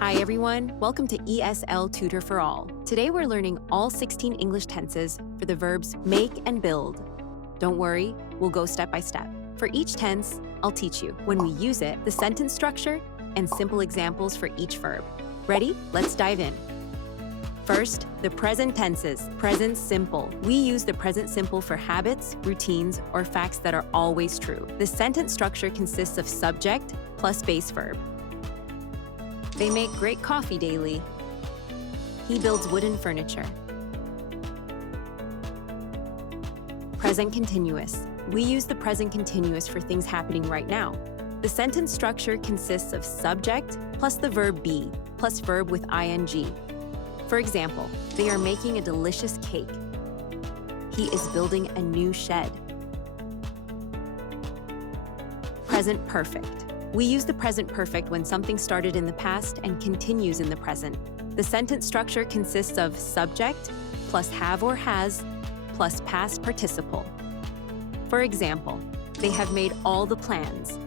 Hi everyone, welcome to ESL Tutor for All. Today we're learning all 16 English tenses for the verbs make and build. Don't worry, we'll go step by step. For each tense, I'll teach you when we use it, the sentence structure, and simple examples for each verb. Ready? Let's dive in. First, the present tenses. Present simple. We use the present simple for habits, routines, or facts that are always true. The sentence structure consists of subject plus base verb. They make great coffee daily. He builds wooden furniture. Present continuous. We use the present continuous for things happening right now. The sentence structure consists of subject plus the verb be plus verb with ing. For example, they are making a delicious cake. He is building a new shed. Present perfect. We use the present perfect when something started in the past and continues in the present. The sentence structure consists of subject plus have or has plus past participle. For example, they have made all the plans.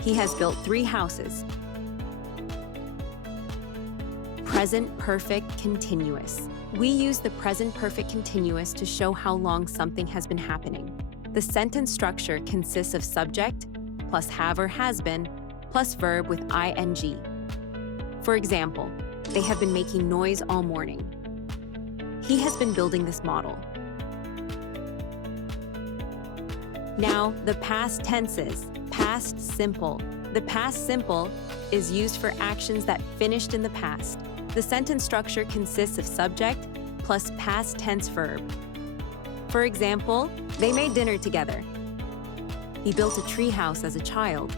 He has built 3 houses. Present perfect continuous. We use the present perfect continuous to show how long something has been happening. The sentence structure consists of subject plus have or has been plus verb with ing. For example, they have been making noise all morning. He has been building this model. Now, the past tenses. Past simple. The past simple is used for actions that finished in the past. The sentence structure consists of subject plus past tense verb. For example, they made dinner together. He built a tree house as a child.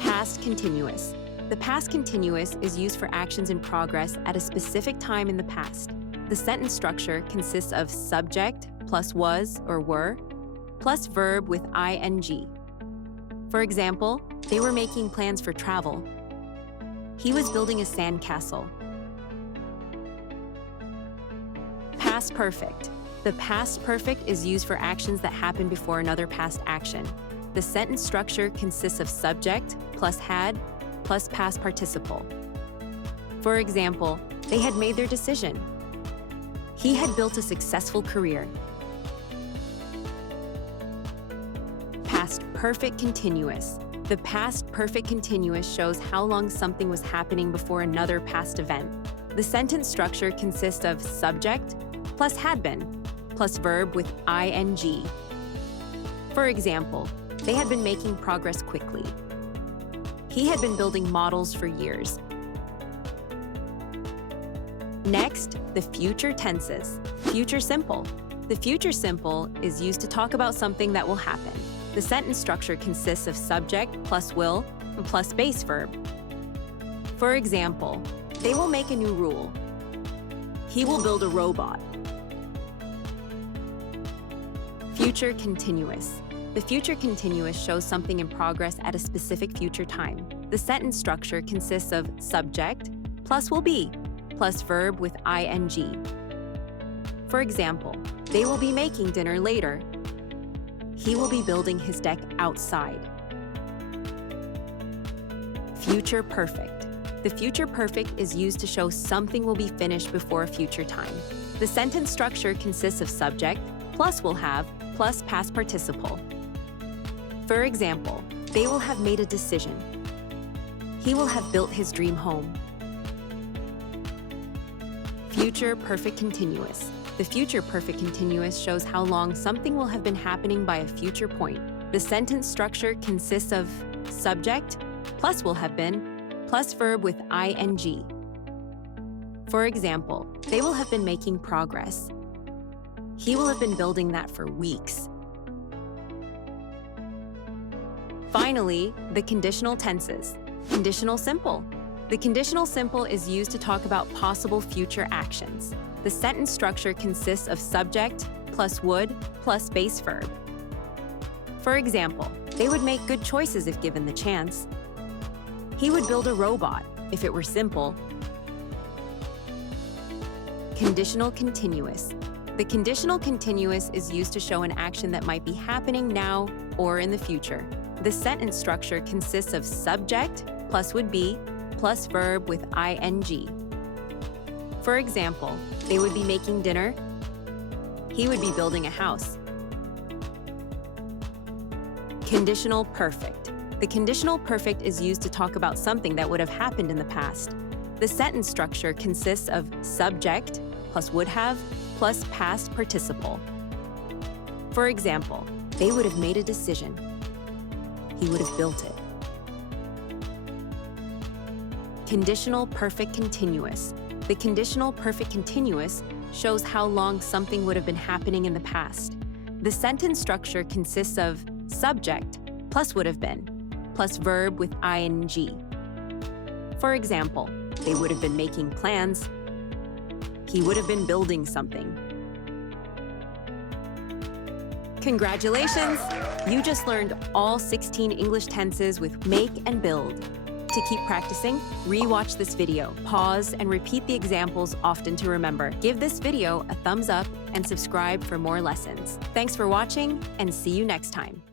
Past continuous. The past continuous is used for actions in progress at a specific time in the past. The sentence structure consists of subject plus was or were plus verb with ing. For example, they were making plans for travel. He was building a sandcastle. Past perfect. The past perfect is used for actions that happen before another past action. The sentence structure consists of subject plus had plus past participle. For example, they had made their decision. He had built a successful career. Past perfect continuous. The past perfect continuous shows how long something was happening before another past event. The sentence structure consists of subject plus had been plus verb with ing. For example, they had been making progress quickly. He had been building models for years. Next, the future tenses. Future simple. The future simple is used to talk about something that will happen. The sentence structure consists of subject plus will plus base verb. For example, they will make a new rule. He will build a robot. Future continuous. The future continuous shows something in progress at a specific future time. The sentence structure consists of subject plus will be plus verb with ing. For example, they will be making dinner later. He will be building his deck outside. Future perfect. The future perfect is used to show something will be finished before a future time. The sentence structure consists of subject plus will have plus past participle. For example, they will have made a decision. He will have built his dream home. Future perfect continuous. The future perfect continuous shows how long something will have been happening by a future point. The sentence structure consists of subject plus will have been plus verb with ing. For example, they will have been making progress. He will have been building that for weeks. Finally, the conditional tenses. Conditional simple. The conditional simple is used to talk about possible future actions. The sentence structure consists of subject plus would plus base verb. For example, they would make good choices if given the chance. He would build a robot if it were simple. Conditional continuous. The conditional continuous is used to show an action that might be happening now or in the future. The sentence structure consists of subject plus would be plus verb with ing. For example, they would be making dinner. He would be building a house. Conditional perfect. The conditional perfect is used to talk about something that would have happened in the past. The sentence structure consists of subject plus would have plus past participle. For example, they would have made a decision. He would have built it. Conditional perfect continuous. The conditional perfect continuous shows how long something would have been happening in the past. The sentence structure consists of subject plus would have been plus verb with ing. For example, they would have been making plans. He would have been building something. Congratulations! You just learned all 16 English tenses with make and build. To keep practicing, re-watch this video, pause, and repeat the examples often to remember. Give this video a thumbs up and subscribe for more lessons. Thanks for watching, and see you next time.